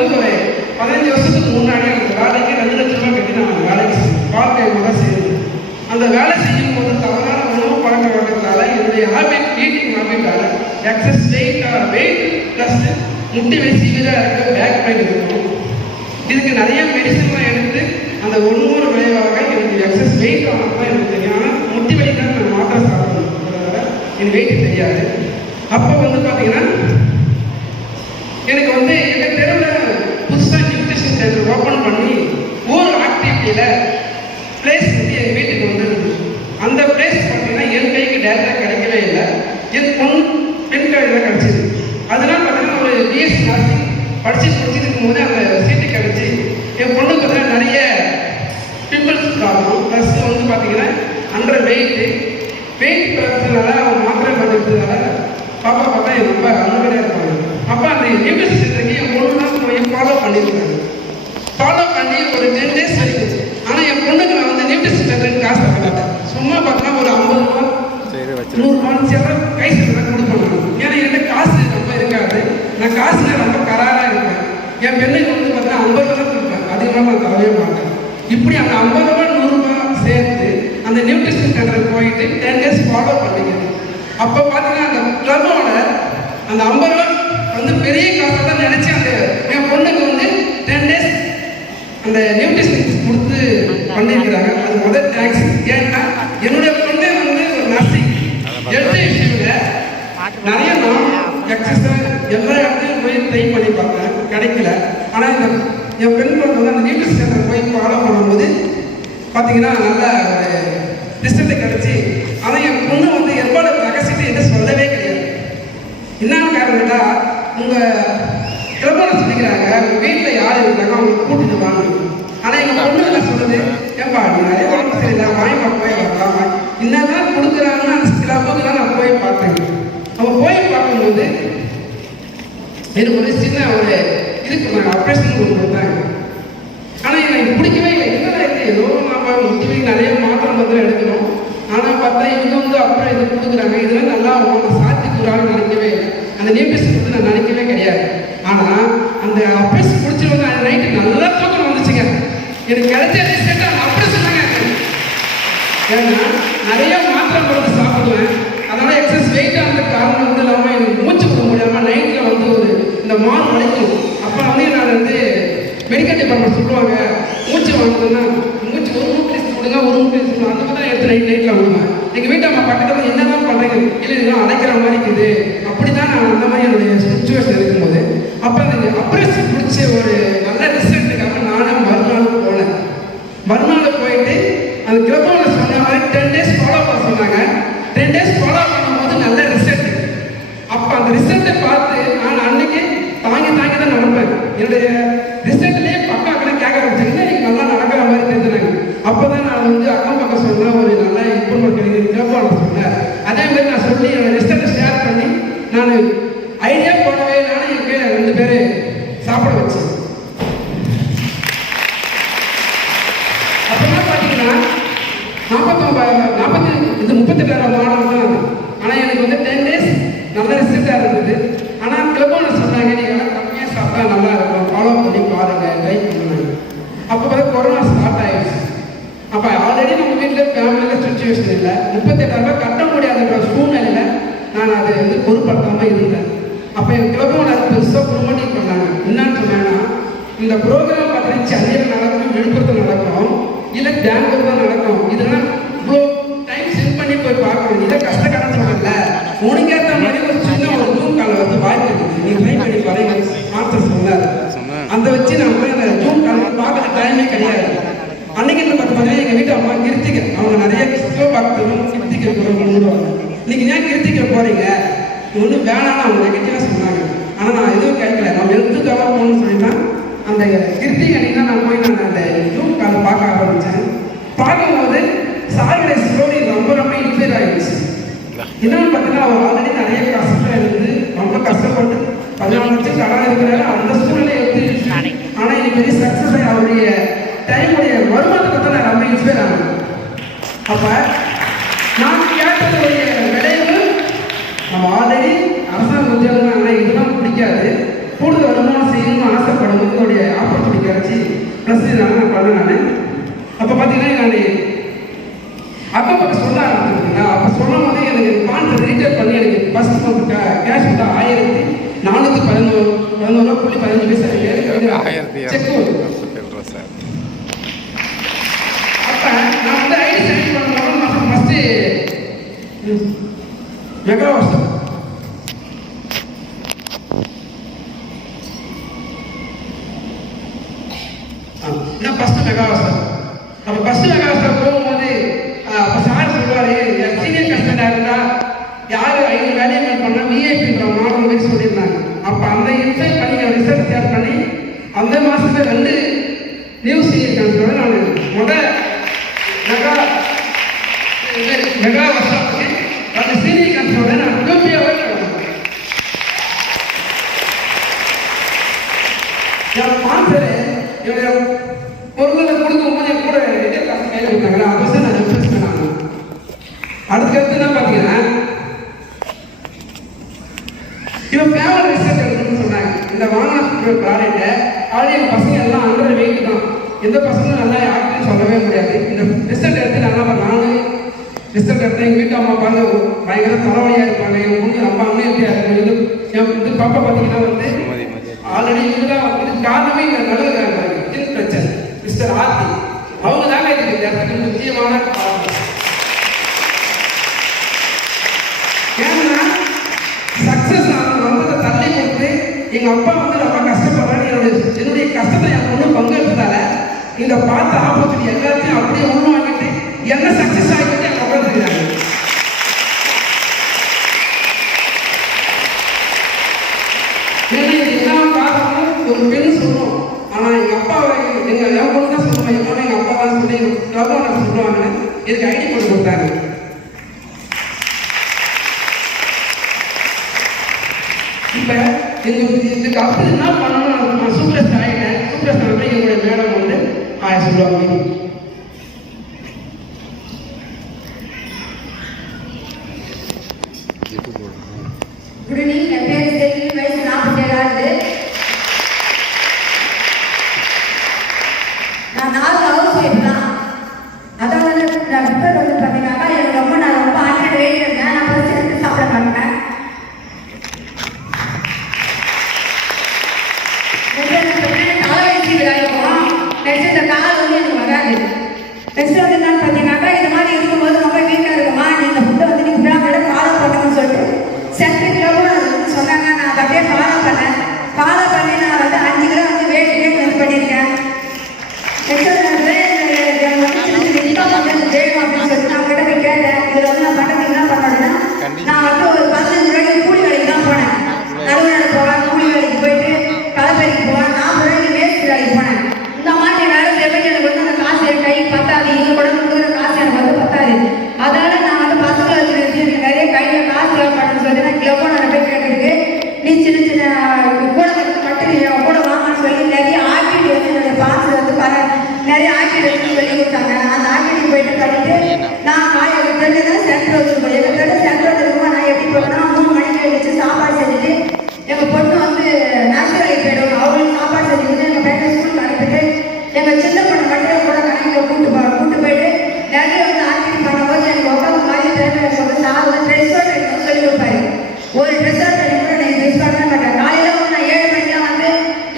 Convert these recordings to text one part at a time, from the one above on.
போது ஒரு 15 வருஷத்துக்கு முன்னாடி அந்த வேலைக்கு 2 லட்சம் ரூபாய் கட்டி நான் அந்த வேலைக்கு பார்ட் டைமாக தான் செய்யணும். அந்த வேலை செய்யும் போது தவறான உணவு பழக்க வழக்கத்தால் என்னுடைய ஹாபிட் ஈட்டிங் ஹாபிட்டால் எக்ஸஸ் வெயிட் ப்ளஸ் முட்டி வலி சீவியராக இருக்க பேக் பெயின் இருக்கும். இதுக்கு நிறைய மெடிசன்லாம் எடுத்து அந்த ஒவ்வொரு விளைவாக எனக்கு எக்ஸஸ் வெயிட் ஆனப்போ எனக்கு தெரியும். ஆனால் முட்டி வலிக்காக நான் மாத்திரை சாப்பிடணும், எனக்கு வெயிட் தெரியாது. அப்போ வந்து பார்த்தீங்கன்னா எனக்கு வந்து எங்கள் தெருவில் புதுசாக நியூட்ரிஷன் சென்டர் ஓப்பன் பண்ணி ஒரு ஆக்டிவிட்டியில் பிளேஸ் வந்து எங்கள் வீட்டுக்கு வந்துருந்துச்சு. அந்த பிளேஸ் பார்த்தீங்கன்னா என் கைக்கு டேரெக்டாக கிடைக்கவே இல்லை, என் பெண் கையில் கிடச்சிது. அதனால பார்த்தீங்கன்னா ஒரு பிஎஸ்சி நர்சிங் படிச்சுட்டு முடிச்சிருக்கும் போது அந்த சீட்டு கிடச்சி என் பொண்ணுக்கு பார்த்தீங்கன்னா நிறைய பிம்பிள்ஸ் ப்ராப்ளம் ப்ளஸ் வந்து பார்த்தீங்கன்னா அண்டர் வெயிட் ப்ளஸ்னால அவன் மாத்திரை பண்ணுறதுனால பாப்பா பார்த்தா என் ரொம்ப அனுமதியாக இருப்பாங்க. அப்போ அந்த நியூட்ரிஷன் சென்டருக்கு என் பொண்ணு தான் போய் ஃபாலோ பண்ணியிருக்காங்க. ஃபாலோ பண்ணி ஒரு 10 டேஸ் வரைக்கும். ஆனால் என் பொண்ணுக்கு நான் வந்து நியூட்ரிஷன் சென்டருக்கு காசு தர மாட்டேன். சும்மா பார்த்தீங்கன்னா ஒரு 50 ரூபா 100 ரூபான்னு சேர கை செல்லாம் கொடுப்பாங்க. ஏன்னா என்கிட்ட காசு ரொம்ப இருக்காது, நான் காசுல ரொம்ப கராராக இருப்பேன். என் பெண்ணுக்கு வந்து பார்த்தீங்கன்னா 50 ரூபா கொடுப்பேன், அதிகமாக நான் தரவே மாட்டேன். இப்படி அந்த 50 ரூபா 100 ரூபா சேர்த்து அந்த நியூட்ரிஷன் சென்டருக்கு போயிட்டு 10 டேஸ் ஃபாலோ பண்ணிக்கிறது. அப்போ பார்த்தீங்கன்னா அந்த கிளப்போட அந்த 50 ரூபா வந்து பெரிய காசாக தான் நினச்சி அந்த என் பொண்ணுக்கு வந்து 10 டேஸ் அந்த நியூட்ரிஷன் கொடுத்து பண்ணியிருக்கிறாங்க. அது முதல் தேங்க்ஸ். ஏன்னா என்னுடைய பொண்ணு வந்து ஒரு நர்சிங் ஹெல்த் இஷ்யூவில் நிறைய நான் எக்ஸசைஸ் எல்லா இடத்துலையும் போய் ட்ரை பண்ணி பார்த்தேன், கிடைக்கல. ஆனால் இந்த என் பெண் பொண்ணு வந்து அந்த நியூட்ரிஷன் சென்டர் போய் ஃபாலோ பண்ணும்போது பார்த்தீங்கன்னா நல்ல ஒரு ரிசல்ட் கிடச்சி. ஆனால் என் பொண்ணு வந்து எவ்வளோ ரகசியத்தை எதை சொல்லவே கிடையாது. என்னன்னு காரணம் கேட்டால் உங்கள் கிளம்புன்னு சொல்லிக்கிறாங்க, உங்கள் வீட்டில் யார் இருக்காங்க அவங்க கூட்டிட்டு வாங்க. ஆனால் எங்கள் பொண்ணு என்ன சொல்லுது, ஏன்பா நீ நிறைய உடம்பு சரியில்லை வாய்ப்பா போய் வரலாம், என்னதான் கொடுக்குறாங்கன்னு அந்த கிளம்புக்கு தான் நான் போய் பார்த்தேன். அவன் போய் பார்க்கும்போது எனக்கு ஒரு சின்ன ஒரு இதுக்கு நாங்கள் ஆப்ரேஷன் கொடுத்தாங்க. ஆனால் எனக்கு பிடிக்கவே இல்லை. என்னடா இருக்குது, ஏதோ நம்ம முட்டி நிறைய மாத்திரம் மாத்திரம் எடுக்கணும். ஆனால் பார்த்தா இவங்க வந்து அப்புறம் இது கொடுக்குறாங்க, இதெல்லாம் நல்லா அவங்க சாத்திக்கிறான்னு நினைக்கவே இல்லை. அந்த நியூட்ரிஷன் வந்து நான் நினைக்கவே கிடையாது. ஆனால் அந்த ஆப்ரேஷன் பிடிச்சி வந்து அந்த நைட்டு நல்லா தூக்கம் வந்துச்சுங்க. எனக்கு கிடைச்ச ரிசல்ட் அந்த ஆப்ரேஷன் தாங்க. ஏன்னா நிறைய மாத்திரை மருந்து சாப்பிடுவேன், அதனால் எக்ஸஸ் வெயிட்டாக இருந்த காரணம் வந்து இல்லாமல் எனக்கு மூச்சு விட முடியாமல் நைட்டில் வந்து ஒரு இந்த மாறு வலிக்கும். அப்போ வந்து நான் வந்து மெடிக்கல் டிபார்ட்மெண்ட் சொல்லுவாங்க, மூச்சு வாங்குதுன்னா மூச்சு ஒரு மூட்டை கொடுங்க, ஒரு மூட்டை கொடுங்க, அந்த மாதிரி தான் எடுத்து நைட்டில் விடுவேன். எங்கள் வீட்டு அம்மா பக்கத்தில் என்ன தான் பண்ணுறீங்க, இல்லை இதெல்லாம் அடைக்கிற மாதிரி இருக்குது. அப்படி தான் நான் அந்த மாதிரி என்னுடைய சுச்சுவேஷன் இருக்கும்போது அப்போ அந்த ஆப்ரேஷன் பிடிச்ச ஒரு நல்ல ரிசல்ட்டுக்காக நானும் மறுநாள் போனேன். மறுநாள் போயிட்டு அந்த கிளப்போவில் சொன்ன மாதிரி 10 டேஸ் ஃபாலோ பண்ண சொன்னாங்க. 10 டேஸ் ஃபாலோ பண்ணும்போது நல்ல ரிசல்ட். அப்போ அந்த ரிசல்ட்டை பார்த்து நான் அன்னைக்கு தாங்கி தான் நடப்பேன். என்னுடைய ரிசல்ட்லேயே பக்காக்கெல்லாம் கேட்க ஆரம்பிச்சிங்கன்னா எனக்கு நல்லா நடக்கிற மாதிரி தெரிஞ்சுனாங்க. அப்போ தான் நான் வந்து அக்கம் பக்கம் சொன்னேன், ஒரு நல்ல இம்ப்ரூவ்மெண்ட் கிடைக்குது கிளப்போவில் சொன்னேன். அதே மாதிரி நான் சொல்லி என்னோட ரிசல்ட்டை ஷேர் பண்ணி நான் ஐடியா போடவே நானும் என் பேர் 2 பேர் சாப்பிட வச்சேன். அப்புறமா பார்த்தீங்கன்னா 38,000 மாடல் தான் அது. ஆனால் எனக்கு வந்து 10 டேஸ் நல்ல ரிசல்ட்டாக இருந்தது. ஆனால் கிளப்போவில் சொன்னாங்க, நீங்கள் கம்மியாக சாப்பிட்டா நல்லா இருக்கும், ஃபாலோ பண்ணி பாருங்கள், ட்ரை பண்ணுவாங்க. அப்போ பார்த்தா கொரோனா ஸ்டார்ட் ஆகிடுச்சு. அப்போ ஆல்ரெடி நம்ம வீட்டில் ஃபேமிலியில் சுச்சுவேஷன் இல்லை, 38,000 கட்ட முடியாதுன்ற சூழ்நிலையில் நான் அதை வந்து பொருட்படுத்தாமல் இருந்தேன். அப்போ என் கிளப்போவில் அது பெருசாக ப்ரொமோட்டிங் பண்ணாங்க. என்னன்னு சொன்னாங்கன்னா, இந்த ப்ரோக்ராம் பார்த்தீங்கன்னா சென்னையில் நடக்கும், விழுப்புரத்தில் நடக்கும், இல்லை பெங்களூர் தான் நடக்கும். இதெல்லாம் இவ்வளோ டைம் ஸ்பெண்ட் பண்ணி போய் பார்க்கணும், இதை கஷ்டக்காரன்னு சொல்லல, உனக்கு ஏற்ற மாதிரி ஒரு சின்ன ஒரு ஜூம் கால் வந்து வாய்ப்பு இருக்குது, நீங்கள் ட்ரை பண்ணி பாருங்க மாஸ்டர் சொன்னார். அந்த வச்சு நான் போய் அந்த ஜூம் கால் பார்க்குற டைமே கிடையாது. அன்னைக்கு பார்த்தீங்கன்னா எங்கள் வீட்டு அம்மா கிருத்திகை, அவங்க நிறைய ஷோ பார்க்கணும், கிருத்திகை போடுவாங்க. இன்னைக்கு ஏன் கிருத்திகை போகிறீங்க, ஒன்றும் வேணான்னு அவங்க நெகட்டிவாக சொன்னாங்க. ஆனால் நான் எதுவும் கேட்கல, நம்ம எழுத்துக்காக போகணும்னு சொல்லிட்டேன். அந்த கிருத்திகை அன்னைக்கு தான் நான் போய் நான் அந்த ஜூம் கால் பார்க்க ஆரம்பித்தேன். பார்க்கும்போது சாருடைய ஸ்டோரி ரொம்ப இன்ஸ்பயர் ஆகிடுச்சு. என்னன்னு பார்த்தீங்கன்னா அவர் ஆல்ரெடி நிறைய கஷ்டம் இருந்து ரொம்ப கஷ்டப்பட்டு 14 லட்சம் கடன் இருக்கிறாரு. அந்த சூழ்நிலை எப்படி, ஆனால் இன்னைக்கு பெரிய சக்ஸஸ் ஆகி அவருடைய டைமுடைய வருமானத்தை தான் நான் ரொம்ப இன்ஸ்பயர் ஆனேன். அப்போ நான் கேட்டதுடைய விளைவு, நம்ம ஆல்ரெடி அரசாங்க உத்தியோகம், ஆனால் இதெல்லாம் பிடிக்காது, கூடுதல் வருமானம் செய்யணும்னு ஆசைப்படுவோம். 11.15 செக் சார். அப்போ நான் வந்து ஐடி செலக்ட் பண்ணும்போது ஃபஸ்ட்டு மெகாவாட் நான் ஃபஸ்ட்டு மெகாவாட். அப்போ ஃபஸ்ட்டு மெகாவாட் போகும்போது அப்போ சார் சொல்லுவார், என் சீனியர் கஸ்டமராக இருந்தால் யார் 5 வேலையை பண்ணால் விஐபின்ற மாடல் மாதிரி சொல்லியிருந்தாங்க. அப்போ அந்த இன்சைட் பண்ணி ரிசல்ட் ஷேர் பண்ணி அந்த மாதத்தில் 2 நியூ சீனியர் கஸ்டமரோட நான் மெகா வருஷத்துக்கு அந்த சீனியர் கஸ்டமரோட நான் உடம்பியாகவே என் மாஸ்டர் என்னுடைய பொருளை கொடுக்கும்போது என் கூட எதிர் காசு கையில் கொடுத்தாங்களா, அதை நான் ரெஃபரன்ஸ் பண்ணாங்க. அதுக்கடுத்து என்ன பார்த்தீங்கன்னா இவன் ஃபேமிலி ரிசர்ச் எடுக்கணும்னு சொன்னாங்க. இந்த வாங்கின ப்ராடக்ட்டை ஆல்ரெடி என் பசங்க எல்லாம் 100 வெயிட் தான். எந்த பசங்களும் நல்லா யாருக்கும் சொல்லவே முடியாது. இந்த ரிசல்ட் எடுத்து நல்லா நானும் ரிசல்ட் எடுத்து எங்கள் வீட்டு அம்மா பாருங்க பயங்கர தலைவலியாக இருப்பாங்க. என் பொண்ணு அப்பா அம்மா எப்படியா இருக்கும். இது பாப்பா பார்த்தீங்கன்னா வந்து ஆல்ரெடி இதுதான் வந்து காரணமே இந்த நடுவில் பிரச்சனை மிஸ்டர் ஆர்த்தி அவங்க தாங்க இதுக்கு இந்த இடத்துக்கு முக்கியமான காரணம். ஏன்னா சக்சஸ் நான் வந்து தள்ளி கொடுத்து எங்கள் அப்பா வந்து ரொம்ப கஷ்டப்படுறாரு. என்னுடைய கஷ்டத்தை என் பொண்ணு பங்கெடுத்ததால இந்த பார்த்த ஆப்பர்ச்சுனிட்டி எல்லாத்தையும் அப்படியே உள்வாங்கிட்டு என்ன சக்சஸ் ஆகிட்டு எங்கள் அப்பா தெரியாங்க. என்ன காரணம் ஒரு பெண் சொல்லுவோம். ஆனால் எங்கள் அப்பாவை என் பொண்ணு தான் சொல்லுவேன். என் பொண்ணு எங்கள் அப்பா தான் சொல்லி கிளப்பான சொல்லுவாங்கன்னு இதுக்கு ஐடி போட்டு கொடுத்தாங்க. இப்போ இதுக்கு அப்படி என்ன பண்ணணும், நான் சூப்பர் ஆகிட்டேன். சூப்பர் போய் எங்களுடைய மேடம் வந்து சொல்லுவாங்க. Good evening. என் பேர் செல்வி, வயசு 47 ஆகுது. நான் 4 ஹவுஸ் ஒய்ஃப் தான். அதாவது நான் பிப்பர் வந்து பார்த்தீங்கன்னாக்கா எனக்கு நான் ரொம்ப 100 வெயிட் இருந்தேன். நான் ஃபர்ஸ்ட் எடுத்து சாப்பிட மாட்டேன். தலைவலிச்சு விளையாடுவோம். நெக்ஸ்ட் இந்த கால் வந்து எனக்கு வராது. நெக்ஸ்ட் வந்து என்னன்னு பார்த்தீங்கன்னாக்கா இது மாதிரி இருக்கும்போது ரொம்ப வீக்காக இருக்குமா, நீங்கள் ஃபுட்டை வந்து நீங்கள் விட ஃபாலோ பண்ணுங்கன்னு சொல்லிட்டு சென்ட்ரிக்கவும் சொன்னாங்க. நான் அதை அப்படியே ஃபாலோ பண்ணேன். ஃபாலோ பண்ணி நான் வந்து 5 கிலோ வந்து வெயிட் இது பண்ணியிருக்கேன். நெக்ஸ்ட் வேணும் அப்படின்னு சொல்லிட்டு நான் கிட்ட போய் கேட்டேன். இதில் வந்து நான் பண்ணுறது என்ன பண்ணணும்னா, நான் வந்து ஒரு 15 ரூபாய்க்கு கூலி வேலைக்கு தான் போனேன். நடுவில் போவேன், கூலி வேலைக்கு போயிட்டு களைப்பறிக்கு போவேன். 40 ரூபாய்க்கு மேஸ்திரி வேலைக்கு போனேன். இந்த மாதிரி வேலை செய்வேன். எனக்கு வந்து அந்த காசு என் கை பத்தாது. இவங்க கூட கொடுக்குற காசு எனக்கு வந்து பத்தாது. அதனால நான் வந்து பசங்களை வச்சு எனக்கு நிறைய கையில் காசு தேவைப்படுன்னு சொல்லி நான் கிளப்போ நான் போய் கேட்டுருக்கு. நீ சின்ன சின்ன கூட வந்து மட்டும் கூட வாங்கன்னு சொல்லி நிறைய ஆக்கிட்டு வந்து என்னுடைய பாசு வந்து நிறைய ஆக்கிட்டு வந்து சொல்லி கொடுத்தாங்க. அந்த ஆக்கிட்டு போயிட்டு பண்ணிட்டு நான் எங்கள் ஃப்ரெண்டு தான் சென்டர் வச்சுருக்கோம். எங்கள் ஃப்ரெண்டு சென்டர் வச்சுருக்கோம். நான் எப்படி போட்டேன்னா 3 மணிக்கு வச்சு சாப்பாடு செஞ்சுட்டு எங்கள் பொண்ணு வந்து நேச்சுரல் போயிடுவோம். அவங்களுக்கு சாப்பாடு செஞ்சுட்டு எங்கள் பையனை ஸ்கூலுக்கு அனுப்பிட்டு எங்கள் சின்ன பொண்ணு மட்டும் கூட கணக்கில் கூட்டு போயிட்டு நிறைய வந்து ஆக்டிவிட்டி பண்ணும்போது எனக்கு உட்காந்து மாதிரி டைம் எனக்கு வந்து சார் வந்து ட்ரெஸ் எடுக்கணும்னு சொல்லி கொடுப்பாரு. ஒரு ட்ரெஸ் எடுத்து கூட நான் ட்ரெஸ் பண்ண மாட்டேன். காலையில் வந்து நான் 7 மணிக்கெலாம் வந்து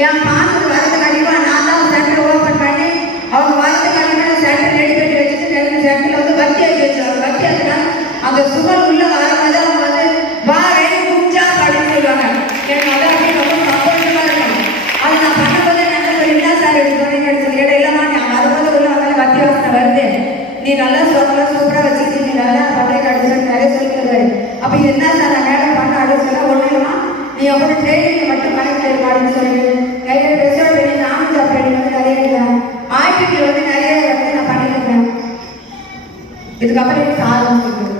என் பாசத்துக்கு வரது கண்டிப்பாக நான் தான் சென்டர் ஓப்பன் பண்ணி அவங்க வரது கண்டிப்பாக சென்டர் ரெடி பண்ணி வச்சுட்டு சென்டரில் வந்து வத்தி ஆக்கி வச்சுருவாங்க. வத்தி ஆச்சுன்னா அந்த சுகர் உள்ளே வரும்போது அவங்க வந்து வா ரெடி குடிச்சா அப்படின்னு சொல்லுவாங்க. எனக்கு அதை அப்படியே ரொம்ப சப்போர்ட்டிவாக இருக்கும். அது நான் பண்ணும்போது என்ன சொல்லிட்டா சார் எடுத்து சொன்னீங்கன்னு சொல்லி கேட்டேன். இல்லைம்மா நான் வரும்போது உள்ள வந்தாலும் வத்தி வாசனை வருது, நீ நல்லா சொல்லலாம் சூப்பராக வச்சுக்கிட்டு நீ நல்லா பட்டை காட்டுச்சு நிறைய சொல்லி தருவாரு. அப்போ இது என்ன சார் நான் மேடம் பண்ண அப்படின்னு சொன்னால் ஒன்றும் இல்லைம்மா நீ எவ்வளோ ட்ரைனிங் மட்டும் கனெக்ட் அப்படின்னு சொல்லி நிறைய ரிசர்வ் பண்ணி நானும் ஜாப் பண்ணி வந்து நிறைய ஆக்டிவிட்டி வந்து நிறைய வந்து நான் பண்ணியிருக்கேன். இதுக்கப்புறம் எனக்கு சாதம் சொல்லுவேன்.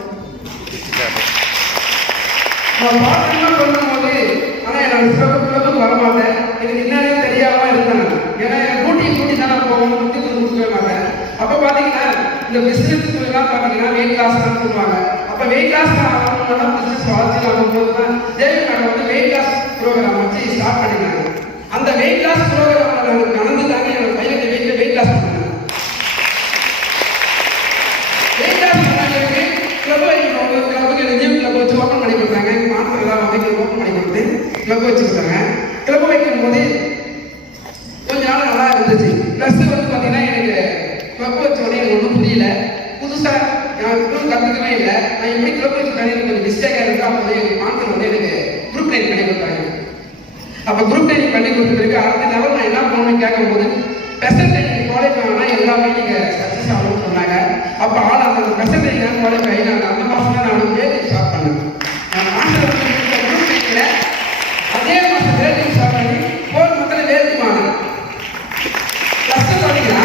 பண்ணும்போது ஆனால் என்னோட சிறப்புகளுக்கும் வரமாட்டேன். எனக்கு என்னன்னே தெரியாமல் இருந்தேன். ஏன்னா கூட்டி தான் நான் போகணும், முக்கியத்துவம் கொடுக்கவே மாட்டேன். அப்போ பார்த்தீங்கன்னா இந்த பிஸ்னஸ் எல்லாம் பார்த்தீங்கன்னா வெயிட் லாஸ் தான் சொல்லுவாங்க. அப்போ வெயிட் லாஸ் ஆகணும்னா பிஸ்னஸ் வளர்ச்சி ஆகும்போது தான் தேவிநாடு வந்து வெயிட் லாஸ் ப்ரோக்ராம் வச்சு ஸ்டார்ட் பண்ணிக்கிறாங்க. அந்த வெயிட் லாஸ் ப்ரோக்ராம் நாங்கள் கலந்து தாங்க என்னோட பையனுக்கு வெயிட் லாஸ் பண்ணாங்க. வெயிட் லாஸ் பண்ணாங்களுக்கு கிளப் வைக்கணும். கிளப்புக்கு எனக்கு ஜிம் கிளப் வச்சு ஓப்பன் பண்ணி கொடுத்தாங்க. மாஸ்டர் எல்லாம் வந்து ஓப்பன் பண்ணி கொடுத்து கிளப் வச்சு கொடுத்தாங்க. கிளப் வைக்கும் போது இல்லை. நான் எப்படி க்ளோபல் கொஞ்சம் மிஸ்டேக்காக இருக்கு. அப்போ எங்கள் மாஸ்டர் வந்து எனக்கு குரூப் ட்ரைனிங் பண்ணி கொடுத்தாங்க. அப்போ குரூப் ட்ரைனிங் பண்ணி கொடுத்துருக்கு. அடுத்த லெவல் நான் என்ன பண்ணணும்னு கேட்கும்போது பெர்சன்டேஜ் குவாலிஃபை ஆனால் எல்லாமே நீங்கள் சக்ஸஸ் ஆகணும்னு சொன்னாங்க. அப்போ அந்த பெர்சன்டேஜ் நான் குவாலிஃபை ஆகி நான் அந்த மாதம் தான் நான் வந்து ஸ்டார்ட் பண்ணேன். நான் மாஸ்டர் குரூப் ட்ரைனிங்கில் அதே மாதம் வேலைக்கு ஸ்டார்ட் பண்ணி 4 மந்த்தில் வேலைக்கு ஆனேன். ப்ளஸ் டூ பார்த்தீங்கன்னா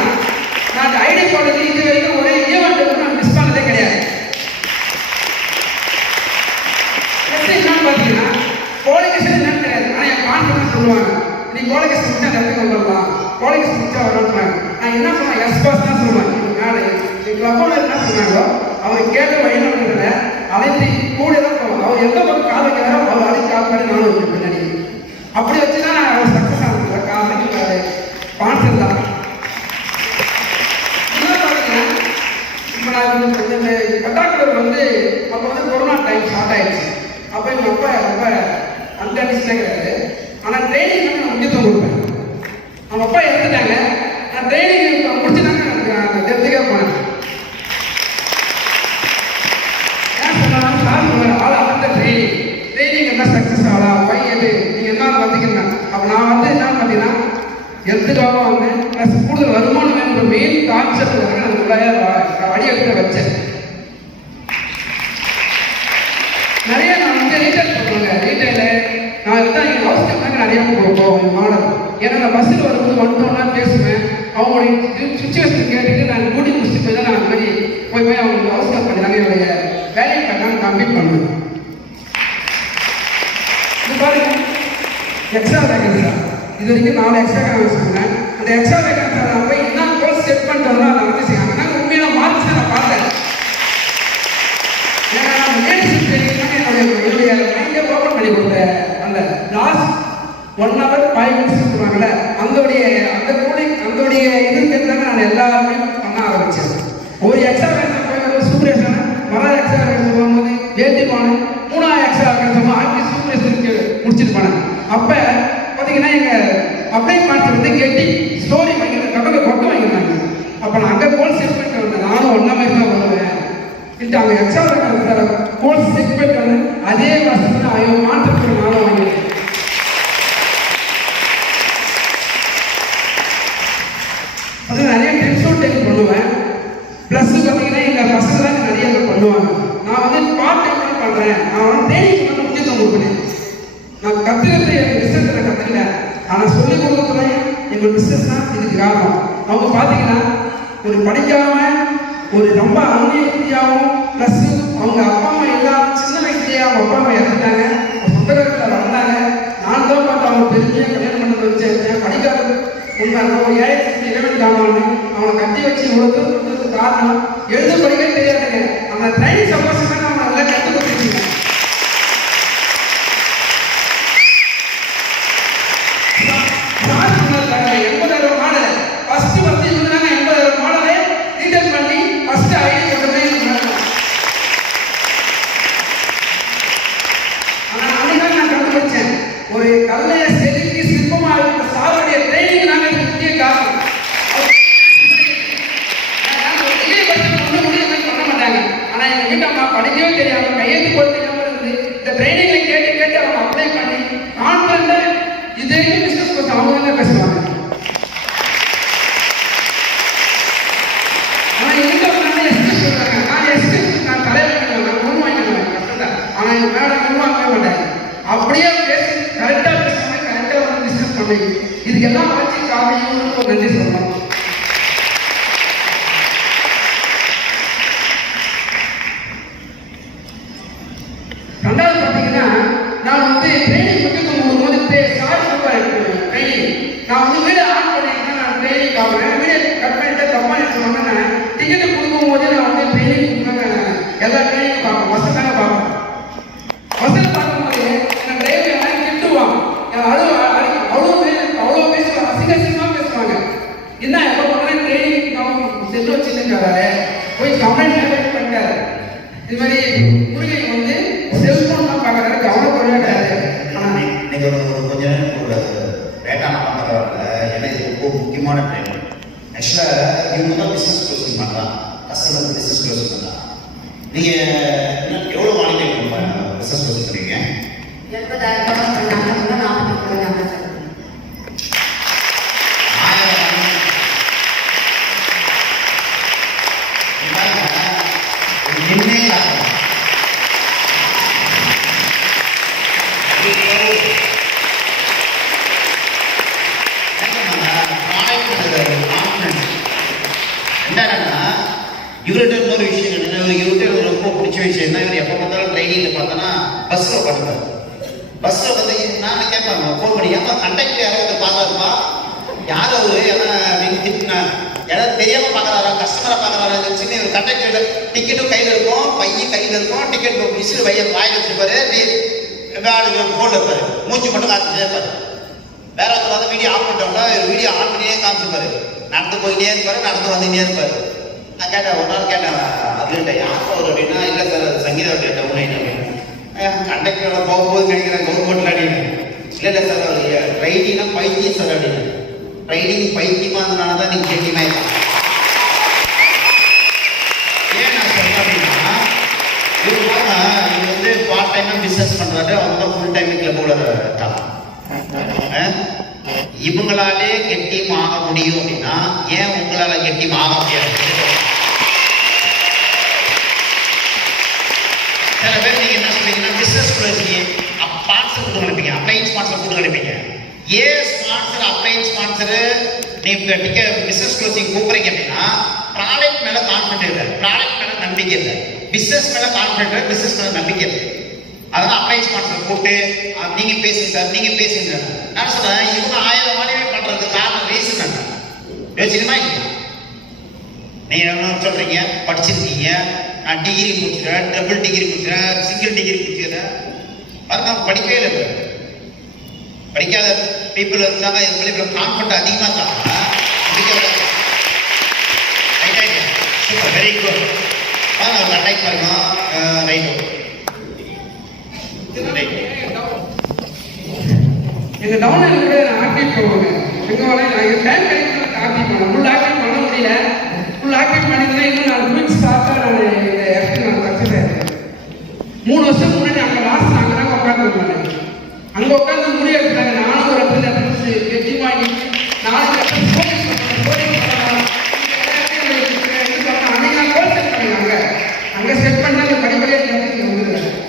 நான் ஐடி காலேஜ் இது வரைக்கும் ஒரே ஈவெண்ட் நான் மிஸ் பண்ணதே கிடையாது. என்னன்னு பார்த்தீங்கன்னா குவாலிஃபிகேஷன் என்னன்னு தெரியாது. ஆனால் என் கான்ஃபிடன்ஸ் சொல்லுவாங்க, நீ குவாலிஃபிகேஷன் முடிச்சா அந்த இடத்துக்கு வந்துடலாம், குவாலிஃபிகேஷன் முடிச்சா வரணும். நான் என்ன சொன்னேன், எஸ் பாஸ் தான் சொல்லுவேன். மேலே என் கிளப்போட என்ன சொன்னாங்களோ அவர் கேட்டு வழிநடத்துறத அழைத்து கூட தான் போவாங்க. அவர் எந்த பக்கம் கால் வைக்கிறாரோ அவர் அழைத்து கால் பண்ணி நானும் வைப்பேன் பின்னாடி. அப்படி வச்சு தான் அவர் சக்ஸஸ் ஆனது. காலைக்கு ஸ்பான்சர் தான். இப்போ நான் இந்த கட்டாக்குளர் வந்து அப்போ வந்து கொரோனா டைம் ஸ்டார்ட் ஆயிடுச்சு. அப்போ எங்கள் அப்பா ரொம்ப அன்கண்டிஷனாக கிடையாது. ஆனால் ட்ரைனிங் வந்து நான் முக்கியத்துவம் கொடுப்பேன். அவங்க அப்பா இறந்துட்டாங்க. நான் ட்ரைனிங் முடிச்சுட்டாங்க. நான் டெத்துக்கே போனேன். ஏன் சொன்னாலும் சார் சொல்லுவேன், ஆள் அந்த ட்ரைனிங் என்ன சக்ஸஸ் ஆகலா பையன் நீங்கள் என்ன பார்த்தீங்கன்னா அப்போ நான் வந்து என்னன்னு பார்த்தீங்கன்னா எதுக்காக வந்து கூடுதல் வருமானம் என்ற மெயின் கான்செப்ட் நான் அடியெடுத்து வச்சேன். நிறைய நான் வந்து ரீட்டைல் பண்ணுவாங்க. ரீட்டைலு நான் தான் எங்கள் ஹவுஸ் கேட்பாங்க நிறைய போவேன் மாடல். ஏன்னா நான் பஸ்ஸில் வரும்போது 1 to 1 hour பேசுவேன். அவங்களுடைய சுச்சுவேஷன் கேட்டுட்டு நான் டியூட்டி முடிச்சுட்டு போய் தான் நான் அந்த மாதிரி போய் அவங்க ஹவுஸ் கேப் பண்ணி நாங்கள் என்னுடைய வேலையை கட்டாமல் கம்ப்ளீட் பண்ணுவேன். இது பாருங்க எக்ஸ்ட்ரா வேகன்ஸா இது வரைக்கும் 4 எக்ஸ்ட்ரா வேகன்ஸ் சொன்னேன். அந்த எக்ஸ்ட்ரா வேகன்ஸ் நான் போய் என்ன கோர்ஸ் செட் பண்ணிட்டு வரணும் அதை வந்து செய்யணும். ஆனால் உண்மையான மார்க்ஸ் தான் நான் பார்த்தேன். ஏன்னா நான் லேடிஸ் ட்ரைனிங் என்னுடைய மைண்டை ஓப்பன் பண்ணி கொடுத்தேன். அந்த லாஸ்ட் 1 hour 5 minutes சொல்லுவாங்கல்ல அந்தோடைய இது தானே நான் எல்லாருமே பண்ண ஆரம்பித்தேன். ஒரு எக்ஸ்ட்ரா வேகன்ஸ் போய் சூப்பரேஷன் மரம் எக்ஸ்ட்ரா வேகன்ஸ் போகும்போது வேட்டி போனேன். 3ஆவது எக்ஸ்ட்ரா வேகன்ஸ் ஆக்கி சூப்பரேஷனுக்கு முடிச்சுட்டு போனேன். அப்போ பார்த்தீங்கன்னா எங்கள் அப்ளை மாஸ்டர் வந்து கெட்டி ஸ்டோரி வாங்கிட்டு பக்கம் வாங்கினாங்க. அப்போ நான் அங்கே கோல் செட் பண்ணிட்டு வந்தேன். நானும் ஒன்றா மாதிரி தான் வருவேன் இல்லை அவங்க எக்ஸ்ட்ரா வேகன்ஸ் கோல் செட் பண்ணிட்டு வந்தேன். அதே மாதத்துல அவங்க மாற்றத்துக்கு நானும் வாங்கினேன். அது நிறைய டென்ஷன் பண்ணுவேன். ப்ளஸ் பார்த்தீங்கன்னா எங்கள் பசங்க தான் நிறைய பண்ணுவாங்க. நான் வந்து பார்ட் டைம் பண்ணுறேன். நான் வந்து ட்ரைனிங் வந்து முக்கியத்துவம் கொடுப்பேன். நான் கற்றுக்கிறது எங்கள் பிஸ்னஸ் நான் கற்றுக்கல. ஆனால் சொல்லிக் கொடுக்குறதுல எங்கள் பிஸ்னஸ் தான் இதுக்கு காரணம். அவங்க பார்த்தீங்கன்னா ஒரு படிக்காமல் ஒரு ரொம்ப அன்னியாகவும் ப்ளஸ் அவங்க அப்பா அம்மா எல்லாம் சின்ன வயசுலேயே அவங்க அப்பா அம்மா இறந்துட்டாங்க. சொந்தக்காரத்தில் வந்தாங்க. நான் தான் பார்த்து அவங்க பெருமையாக கல்யாணம் பண்ணது வச்சேன். படிக்காதது உண்மை. அந்த ஒரு ஏழைக்கு இறைவன் காணாமல் அவனை கட்டி வச்சு இவ்வளோ தூரம் கொடுத்ததுக்கு காரணம் எழுத படிக்க தெரியாதுங்க. அந்த ட்ரைனிங் சப்போஸ் தான் அவங்க நல்லா கற்றுக் கொடுத்துருக்கீங்க. ஒரு கல்லையை செதுக்கி சிற்பமாக இருக்கிற சாருடைய ட்ரைனிங் நாங்கள் முக்கிய காரணம். பண்ண மாட்டாங்க. ஆனால் எங்கள் வீட்டு அம்மா படிக்கவே தெரியாமல் கையெழுத்து போட்டு தெரியாமல் இருந்து இந்த ட்ரைனிங்கை கேட்டு அவங்க அப்ளை பண்ணி கான்ஃபிடண்டாக இது வரைக்கும் பிஸ்னஸ் கொஞ்சம் அவங்க தான் பேசுவாங்க. ஆனால் எங்க வந்து எஸ்கேஸ் சொல்றாங்க. நான் எஸ்கேஸ் நான் தலைவர் நான் முன் வாங்கிடுவேன் கஷ்டம் தான். ஆனால் எங்கள் மேடம் முன் வாங்கவே மாட்டாங்க. அப்படியே பேசி கரெக்டாக பேசுவாங்க. கரெக்டாக வந்து பிஸ்னஸ் பண்ணுவீங்க. இதுக்கெல்லாம் வச்சு காலையும் ஒரு நன்றி சொல்லணும். ரெண்டாவது பார்த்தீங்கன்னா நான் வந்து ட்ரைனிங் முக்கியத்துவம் கொடுக்கும்போது சாரி ட்ரைனிங் நான் வந்து வீடு ஆன் பண்ணிட்டு நான் ட்ரைனிங் பார்க்குறேன். வீடு கட் பண்ணிட்டு தப்பா சொன்னாங்க. நான் டிக்கெட்டு கொடுக்கும் போது நான் வந்து ட்ரைனிங் எல்லா ட்ரைனிங்கும் பார்ப்பேன். வசதியாக பார்ப்பேன். வசதி பார்க்கும்போது என் டிரைவர் எல்லாம் திட்டுவான். அவ்வளோ பேசுவாங்க. அசிங்கமாக பேசுவாங்க. என்ன எப்போ பார்த்தாலும் ட்ரைனிங் செல்லு வச்சுருக்காரு போய் கம்ப்ளைண்ட் பண்ணிட்டாரு. இது மாதிரி முருகை வந்து செல்போன் தான் பார்க்குறாரு. கவனக்குறையாக கிடையாது. ஆனால் நீங்கள் கொஞ்சம் ஒரு டேட்டா நான் பார்க்குறவங்க ஏன்னா இது ரொம்ப முக்கியமான ட்ரைனிங். ஆக்சுவலாக இவங்க தான் பிஸ்னஸ் க்ளோசிங் பண்ணலாம். கஸ்டமர் பிஸ்னஸ் க்ளோசிங் பண்ணலாம். நீங்க எவ்வளவு வாங்கினீங்க பிசினஸ் வச்சுருக்கீங்க? 70,000 பண்ணாங்க, 40 பண்ணாங்க சார். இவர்கிட்ட இன்னொரு விஷயம் என்னன்னா, இவர்கிட்ட ரொம்ப பிடிச்ச விஷயம் என்ன, இவர் எப்போ பார்த்தாலும் ட்ரைனிங்கில் பார்த்தோன்னா பஸ்ஸில் உட்காந்துருக்காரு. பஸ்ஸில் வந்து நான் கேட்பாங்க ஃபோன் பண்ணி, ஏமா கண்டக்டர் யாராவது பார்க்கறாருப்பா, யார் அவரு ஏன்னா அப்படின்னு திட்டினா, யாராவது தெரியாமல் பார்க்குறாரா, கஸ்டமரை பார்க்குறாரா சின்ன ஒரு கண்டக்டர் டிக்கெட்டும் கையில் இருக்கும், பையன் கையில் இருக்கும், டிக்கெட் விசிறு வாயில் வச்சுருப்பாரு, ஃபோனில் இருப்பாரு, மூச்சு மட்டும் காத்துட்டே இருப்பாரு. வேற ஒருத்தர் வந்து வீடியோ ஆன் பண்ணிட்டோம்னா வீடியோ ஆன் பண்ணியே காமிச்சிருப்பாரு, நடந்து போயிட்டே இருப்பாரு, நடந்து வந்துட்டே இருப்பாரு. நான் கேட்டேன், ஒரு நாள் கேட்டேன் அதுகிட்ட யார் அவர் அப்படின்னா, இல்லை சார் அது சங்கீதா டவுன் அப்படின்னு. கண்டக்டரோட போகும்போது கிடைக்கிறேன் கவர்மெண்ட்ல அப்படின்னு. இல்லை சார் அவர் ரைடிங்னா பைத்தியம் சார் அப்படின்னு. ரைடிங் பைத்தியமா இருந்தனால தான் நீங்கள் கேட்டியமா இருக்கான். ஏன் நான் சொல்றேன் அப்படின்னா, இவர் பாருங்க, இவர் வந்து பார்ட் டைமா பிசினஸ் பண்றாரு, அவங்க தான் ஃபுல் டைம் கிளப்போட இருக்காங்க. இவங்களாலே கெட்டியம் ஆக முடியும் அப்படின்னா ஏன் உங்களால கெட்டியம் ஆக முடியாது? சில பேர் நீங்க என்ன சொல்றீங்கன்னா, பிசினஸ் ஸ்பான்சர் கொடுத்து அனுப்பிங்க, அப்ளைன் ஸ்பான்சர் கொடுத்து அனுப்பிங்க. ஏன் ஸ்பான்சர் அப்ளைன் ஸ்பான்சர் நீ பிசினஸ் க்ளோசிங் கூப்பிடுறீங்க அப்படின்னா, ப்ராடக்ட் மேல கான்ஃபிடென்ட் இல்லை, ப்ராடக்ட் மேல நம்பிக்கை இல்லை, பிசினஸ் மேல கான்ஃபிடென்ட் இல்லை, பிசினஸ் மேல நம்பிக்கை இல்லை. அதெல்லாம் அப்ளைன் ஸ்பான்சர் கூப்பிட்டு நீங்க பேசுங்க சார், நீங்க பேசுங்க. நான் சொல்றேன், இவங்க 1000 மாநிலம் பண்றது காரணம் ரீசன் என்ன யோசிக்கணுமா இல்லையா? நீங்க என்ன சொல்றீங்க, படிச்சிருக்கீங்க, நான் டிகிரி முடிச்சுறேன், டபுள் டிகிரி முடிச்சுறேன், சிங்கிள் டிகிரி முடிச்சுறேன், பாருங்க படிக்கவே இல்லை. படிக்காத பீப்புள் இருந்தாங்க, இவங்களுக்கு கான்ஃபிடன்ட் அதிகமாக இருந்தாங்க. Super, very good. அவர் அட்டாக் பாருங்க, ரைட். எங்க டவுன்ல கூட நான் ஆக்டிவ் பண்ணுவேன். எங்க வர நான் டைம் கிடைக்கும் ஆக்டிவ் பண்ணுவேன். ஃபுல் ஆக்டிவ் பண்ண முடியல. ஃபுல் ஆக்டிவ் பண்ணிருந்தா இன்னும் நான் வீக்ஸ் பார்த்தா நான் இந்த இடத்துக்கு நான் சக்சஸ் ஆயிருக்கேன். 3 வருஷம் முன்னாடி அங்கே லாஸ்ட் நாங்கள் தான் உட்காந்துருந்தேன். அங்கே உட்காந்து முடிய எடுத்தாங்க. நானும் ஒரு இடத்துல வெற்றி வாங்கி 4 லட்சம் அன்னைக்கு நான் கோல் செட் பண்ணிடுவாங்க. அங்கே செட் பண்ணா அந்த படிப்படியாக இந்த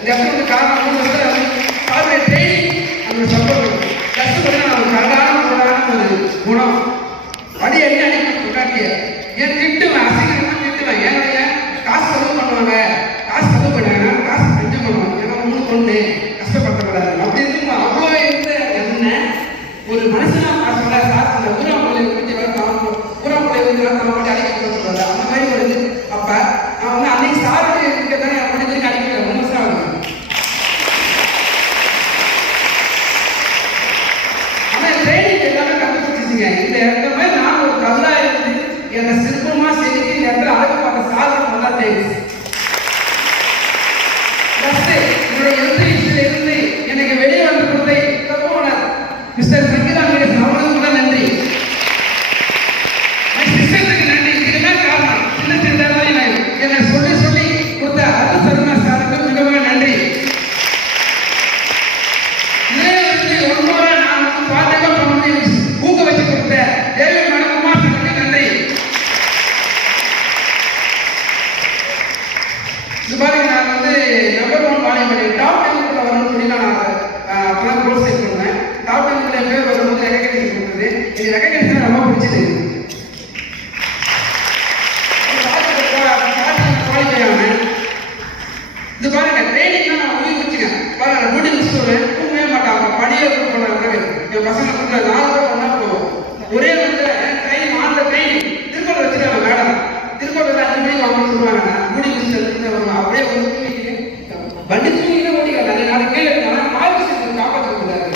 இடத்துல வந்து காரணம் 3 வருஷம் ட்ரைனிங் அந்த சப்போர்ட் கஷ்டப்பட்டு நான் கரெக்டான ஒரு குணம் வடி என்ன அடிக்க ஏன் திட்டுவேன், அசிங்கமா திட்டுவேன். என்னுடைய காசு செலவு பண்ணுவாங்க, காசு செலவு பண்ணாங்க, காசு செஞ்சு பண்ணுவாங்க. ஏன்னா ஒன்று கொண்டு கஷ்டப்படக்கூடாது அப்படி இருக்கும். அவ்வளோ இருந்த என்ன ஒரு மனுஷனா சொல்ல சார் அந்த ஊராமலை வந்து ஊராமலை வந்து நம்ம அடிக்க சொல்றாரு அந்த மாதிரி ஒரு இது. அப்ப நான் வந்து அன்னைக்கு சாருக்கு இருக்கிறதானே அப்படி திரும்பி அடிக்கிறேன். 3 வருஷம் ஆகுது. ட்ரைனிங் எல்லாமே கண்டுபிடிச்சிச்சுங்க. இந்த இடத்துல நான் ஒரு கல்லா இருந்து என்னை சிற்பமா செதுக்கி இந்த இடத்துல அழகு பார்க்க சாதனை நல்லா தெரியுது. என்னுடைய எழுத்து இருந்து எனக்கு வெளியே வந்து கொடுத்த மிஸ்டர் சங்கீதா அவர்களுக்கு கூட நன்றி. சிஸ்டத்துக்கு நன்றி. இதுமே காரணம் சின்ன சின்ன என்னை சொல்லி சொல்லி கொடுத்த அருள் சர்மா சாருக்கு மிகவும் நன்றி. ஊக்க வச்சு கொடுத்த தேவி மனகுமார் நன்றி. இது பாருங்க, நான் வந்து நம்பர் 1 வாலிபடி டாப் 10 வரணும்னு சொல்லி நான் அப்பெல்லாம் கோல் செட் பண்ணுவேன். டாப் 10 பேர் வரும்போது ரெகக்னைஸ் பண்ணுறது எனக்கு ரெகக்னைஸ் ரொம்ப பிடிச்சது. இது பாருங்க, ட்ரைனிங் நான் உயிர் வச்சுக்கேன். பாருங்க, டியூட்டி முடிச்சு வருவேன், தூங்கவே மாட்டாங்க. படியை போனாங்க என் பசங்க 4 பேர் ஒன்றா போவோம். ஒரே வந்து ட்ரைனிங் ஆன்ல ட்ரைனிங் திருப்பூர் வச்சுருக்காங்க மேடம். திருப்பூர் 5 மணிக்கு வாங்க சொல்லுவாங்க. மூடி முடிச்சு வருவாங்க. அப்படியே வந்து வண்டி தூங்கிட்டு ஓடிக்காது. அது 4 கீழே இருக்காங்க. மார்க் காப்பாற்ற முடியாது.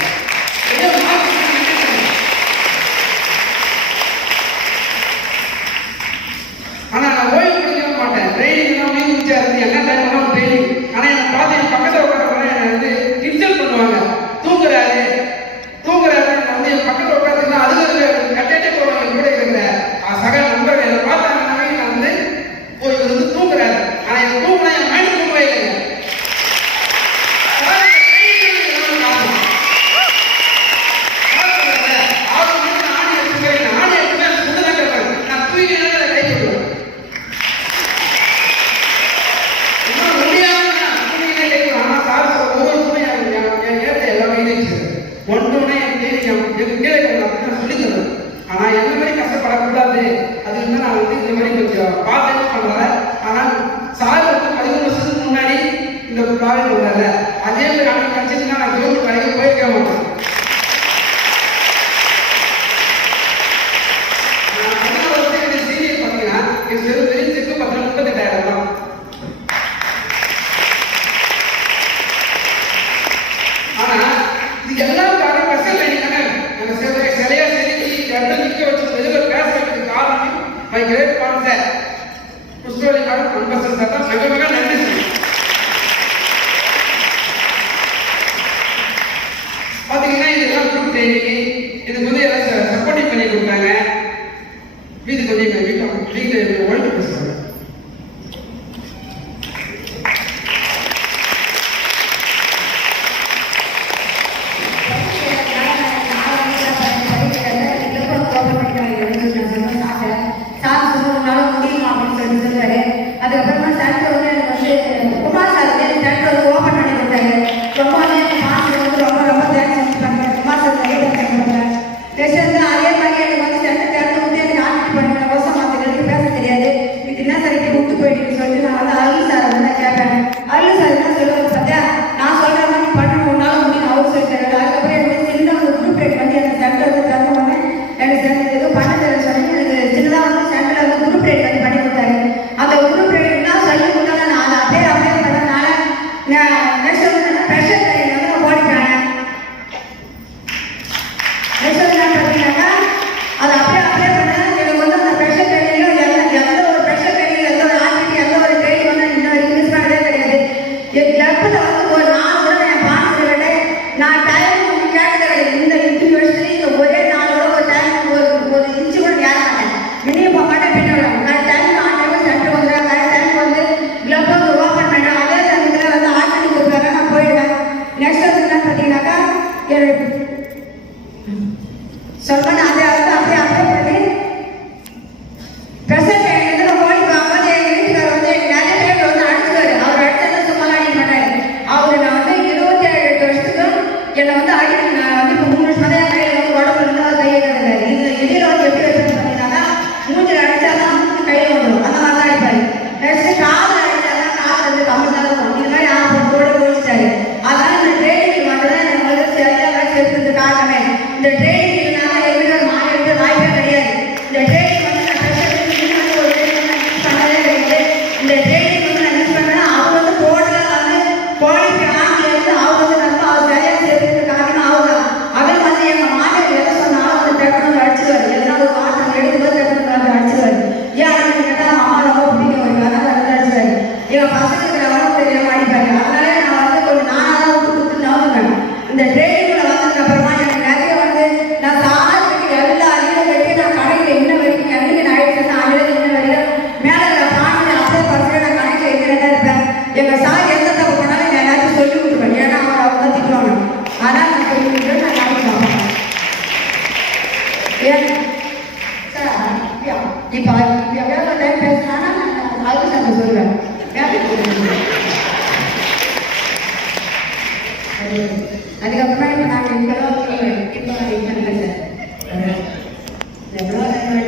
மாதிரி கொஞ்சம் பார்த்து பண்ணல. ஆனால் சார் வந்து 13 வருஷத்துக்கு முன்னாடி இந்த ப்ராஜெக்ட் விடல. அதே மாதிரி அன்னைக்கு கிடைச்சிச்சுன்னா நான் கிலோமீட்டர் வரைக்கும் போயிருக்க மாட்டேன். சீனியர் பார்த்தீங்கன்னா எனக்கு தெரிஞ்சு செக்கு 38,000 தான். ஆனா இது எல்லாம் காரணம் ஸ்பெஷல் லைனிங் தானே. அந்த சிலையா செதுக்கி இடத்துல நிற்க வச்சது எதில் பேசுறதுக்கு காரணம் மை கிரேட் கான்செப்ட் குஸ்டோலி கார்டு அம்பசர் சார் தான். மிக மிக நன்றி சார். பார்த்தீங்கன்னா இதெல்லாம் குரூப் ட்ரைனிங், இதுக்கு வந்து எல்லாம் சப்போர்ட்டிங் பண்ணி கொடுத்தாங்க. வீட்டுக்கு வந்து எங்கள் வீட்டு ஒழுங்கு பேசுவாங்க. அதுக்கப்புறமா சென்டர் வந்து எனக்கு வந்து குமார் சார் வந்து சென்டர் வந்து ஓப்பன் பண்ணி கொடுத்தாரு. ரொம்ப வந்து எனக்கு மாஸ்டர் வந்து ரொம்ப ரொம்ப தேங்க்ஸ் பண்ணுறேன். குமார் சார் நிறைய தேங்க்ஸ் பண்ணுறேன். நெக்ஸ்ட் வந்து அதே மாதிரி எனக்கு வந்து சென்டர் திறந்து வந்து எனக்கு ஆக்டிவ் பண்ணுறேன். வருஷம் மாதத்துக்கு பேச தெரியாது. இது என்ன சார் இப்படி விட்டு போயிட்டு சொல்லிட்டு நான் வந்து அருள் சார் வந்து நான் கேட்பேன். அருள் சார் என்ன சொல்லுவாங்க பார்த்தியா, நான் சொல்கிற மாதிரி பண்ணணும் உன்னால முடியும் அவர் சொல்லிட்டாரு. அதுக்கப்புறம் எனக்கு சின்ன ஒரு குரூப் ரேட் வந்து எனக்கு சென்டர் வந்து திறந்து பண்ணேன். எனக்கு ஏதோ பண்ண தெரியும் சொல்லி எனக்கு சின்னதாக வந்து சென்டரில் வந்து குரூப் ரேட் வந்து பண்ணி கொடுத்தாரு. அந்த குரூப் ரேட்லாம் சொல்லி கொடுத்தாங்க. நான் அதை அப்படியே பண்ணதுனால நெக்ஸ்ட் வந்து ப்ரெஷர் ட்ரைனிங் வந்து நான் ஓடிக்கிறேன். நெக்ஸ்ட் வந்து நான் பார்த்தீங்கன்னா அதை அப்படியே பண்ணேன். எனக்கு வந்து அந்த ப்ரெஷர் ட்ரைனிங்கும் எந்த ஒரு ப்ரெஷர் ட்ரைனிங் எந்த ஒரு ஆக்டிவிட்டி எந்த ஒரு ட்ரைனிங் வந்து இன்னும் வரைக்கும் மிஸ் பண்ணதே கிடையாது. என் கிளப்பில் வந்து ஒரு 4 தடவை நான் பார்த்ததை விட நான் டைம் வந்து கேட்டது கிடையாது. இந்த 20 வருஷத்துலேயும் இந்த ஒரே 4 தடவை ஒரு டைம் ஒரு இன்ச்சு கூட ஏற மாட்டேன். மினிமம் போக மாட்டேன், பின்ன விட நான் டைம் ஆன் சென்டர் வந்து கரெக்ட் டைம் வந்து கிளப் வந்து ஓப்பன் பண்ணேன். அதே சமயத்தில் வந்து ஆக்டிவிட்டி கொடுக்குறாங்க, நான் போயிடுவேன். நெக்ஸ்ட் வந்து என்ன பார்த்தீங்கன்னாக்கா சொல்றேன் அதை அப்படியே பண்ணி ப்ரெசன்ட் டைம் வந்து நான் ஓடி பார்க்கும்போது எங்கள் வீட்டுக்காரர் வந்து நிறைய டைம் வந்து அடிச்சுவார். அவர் அடிச்சதை சும்மா அடிக்க மாட்டார். அவர் நான் வந்து 27 வருஷத்துக்கு என்னை வந்து அடிக்கணும். நான் வந்து இப்போ 3 வருஷம் தான் கையில் வந்து உடம்புல இருந்து அவர் கையை கட்டுறாரு. இந்த இடையில வந்து எப்படி வைப்பேன்னு பார்த்தீங்கன்னாக்கா மூஞ்சில் அடிச்சாதான் கையில் வந்துடும். அந்த மாதிரி தான் அடிப்பார். நெக்ஸ்ட் காதில் அடிச்சாதான் காது வந்து கம்மியாக இருக்கும். இது மாதிரி ஆப்போட ஒழிச்சிட்டாரு. அதனால இந்த ட்ரைனிங் மட்டும் தான் எனக்கு வந்து சரியாக சேர்த்துறது காரணமே. இந்த ட்ரைனிங் இல்லைனால எதுவுமே மாறிட்டு வாய்ப்பே கிடையாது. இந்த ட்ரைனிங் வந்து நான் ஸ்பெஷல் ஒரு ட்ரைனிங் நான் யூஸ் பண்ணதே கிடையாது. இந்த ட்ரைனிங் வந்து நான் யூஸ் பண்ணேன்னா அவர் வந்து டோட்டலாக வந்து குவாலிட்டி ஆங்கிலேருந்து அவர் வந்து நம்ம அவர் சரியாக சேர்த்துறது காரணம் அவர் தான். அதே மாதிரி எங்கள் மாநிலம் எதை சொன்னாலும் வந்து டக்குனு அடிச்சுவார். எதனா ஒரு வாட்டர் எடுக்கும்போது டக்குனு வந்து அடிச்சுவார். ஏன் அப்படின்னு கேட்டால் அம்மா ரொம்ப பிடிக்கும் அவருக்கு, அதனால வந்து அடிச்சுவார். எங்கள் பசங்களுக்கு வரும் தெரியாமல் அடிப்பாரு. அதனால நான் வந்து கொஞ்சம் நானாக தான் விட்டு கொடுத்து நவுவேன். இந்த ட்ரைனிங்கில் வந்ததுக்கு அப்புறமா எனக்கு நிறைய வந்து நான் சாருக்கு எல்லா அறிவும் வெட்டி நான் கடையில் இன்ன வரைக்கும் கண்ணுக்கு நான் ஆயிடுச்சு. அதில் இன்ன வரைக்கும் மேலே பாட்டு அப்படியே பசங்க நான் கணக்கில் இருக்கிறதா இருப்பேன். எங்கள் சார் எந்த தப்பு பண்ணாலும் நான் எல்லாத்தையும் சொல்லி விட்டுருவேன். ஏன்னா அவங்க தான் திட்டுவாங்க. ஆனால் நான் சொல்லி விட்டுருவேன். நான் நாளைக்கு பார்ப்பேன். ஏன் சார் இப்போ எவ்வளோ டைம் பேசினா நான் அதுக்கு சார் சொல்லுவேன். அதுக்கப்புறமா இப்போ நாங்கள் இங்கெல்லாம் இப்போ பண்ணுறேன் சார். எவ்வளோ அதுக்கப்புறம்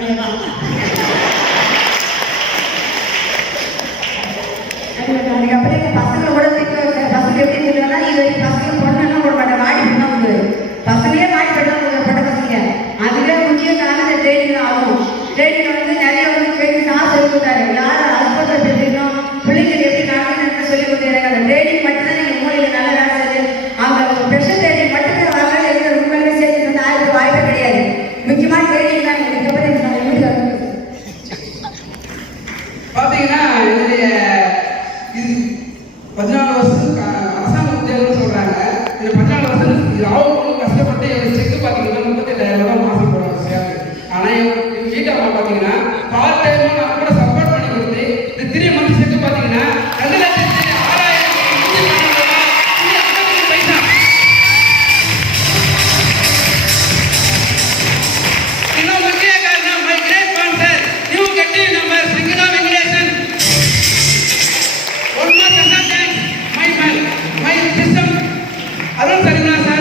எங்கள் பசங்களை கூட திட்டுவாங்க. பசங்க எப்படி திட்டுவாங்கன்னா இது பசங்க பொண்ணெல்லாம் போட மாட்டேன், மாடி பண்ண முடியாது. பசங்களே மாடி பண்ண பட்ட பசங்க. அதுவே முக்கிய காரணம் இந்த ட்ரைனிங் ஆகும். ட்ரைனிங் வந்து நிறைய வந்து ட்ரைனிங் நான் சொல்லி கொடுத்தாரு. யாரும் ஹஸ்பண்ட் பேசிக்கணும், பிள்ளைங்க எப்படி நடக்கணும்னு சொல்லி கொடுத்தாரு. அந்த ட்ரைனிங் மட்டும்தான் நீங்கள் மூலையில் நல்லா வேலை செய்யுது. அந்த ப்ரெஷர் ட்ரைனிங் மட்டுமே வரல இருக்கிற உண்மையிலே சேர்த்து வந்து ஆயிரத்து வாய்ப்பே கிடையாது. முக்கியமான ட்ரைனிங் தான் இதுக்கப்புறம் நம்ம வீட்டில் பார்த்தீங்கன்னா என்னுடைய இது 14 வருஷத்துக்கு அரசாங்க உத்தியோகம்னு சொல்கிறாங்க. இந்த 14 வருஷத்துக்கு அவங்க கஷ்டப்பட்டு செக்கு பார்த்தீங்கன்னா 37,000 தான் மாதம் போடுவாங்க சேலரி. ஆனால் எங்கள் வீட்டம்மா பார்த்தீங்கன்னா பார்ட் டைமாக நான் கூட சப்போர்ட் பண்ணி கொடுத்து இந்த 3 மந்த் செக்கு பார்த்தீங்கன்னா 2,6,000 பைசா. இன்னும் முக்கிய காரணம் மை கிரேட் ஸ்பான்சர் நியூ கட்டி நம்பர் சிங்கிளா Venkatesan. One more special thanks my system Arun சரிங்களா சார்.